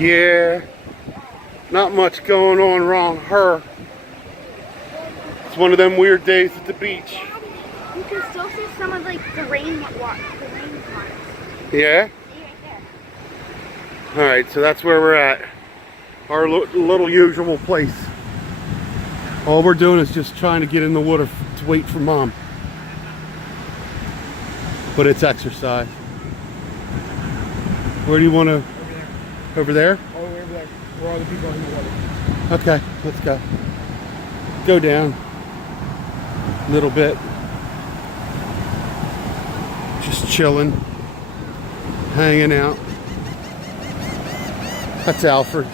Yeah, not much going on around her. It's one of them weird days at the beach. You can still see some of like the rain marks. Yeah? See right there. Alright, so that's where we're at. Our little usual place. All we're doing is just trying to get in the water to wait for Mom. But it's exercise. Where do you want to? Over there? Oh, over there. Where all the people are in the water. Okay, let's go. Go down a little bit. Just chilling, hanging out. That's Alfred.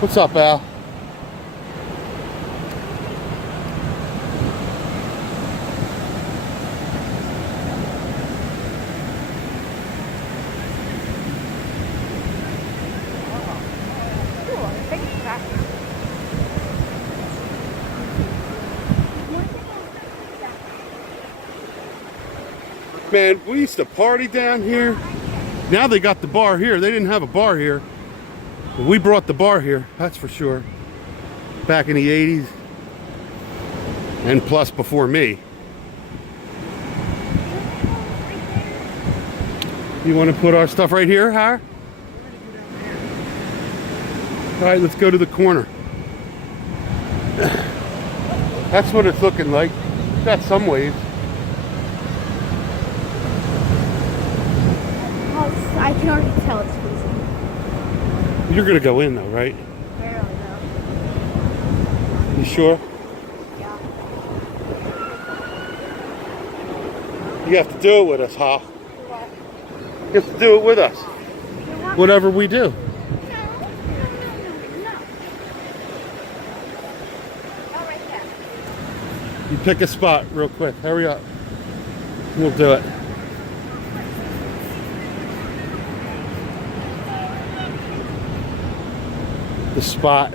What's up, Al? Man, we used to party down here. Now they got the bar here. They didn't have a bar here. But we brought the bar here, that's for sure. Back in the 80s. And plus before me. You want to put our stuff right here, Har? All right, let's go to the corner. That's what it's looking like. Got some waves. I can already tell it's freezing. You're gonna go in though, right? Barely though. You sure? Yeah. You have to do it with us, huh? What? You have to do it with us. Whatever we do. No. Oh, right there. You pick a spot real quick. Hurry up. We'll do it. The spot.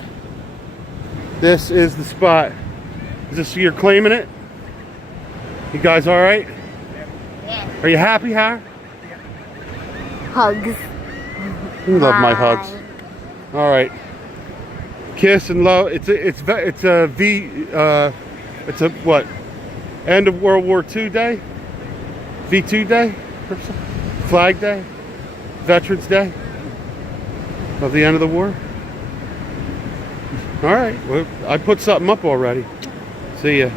This is the spot. Is this you're claiming it? You guys all right? Yeah. Are you happy, Har? Hugs. You love my Bye. hugs. All right. Kiss and love. It's a what? End of World War II Day? V2 Day? Flag Day? Veterans Day? Of the end of the war? All right. Well, I put something up already. See ya.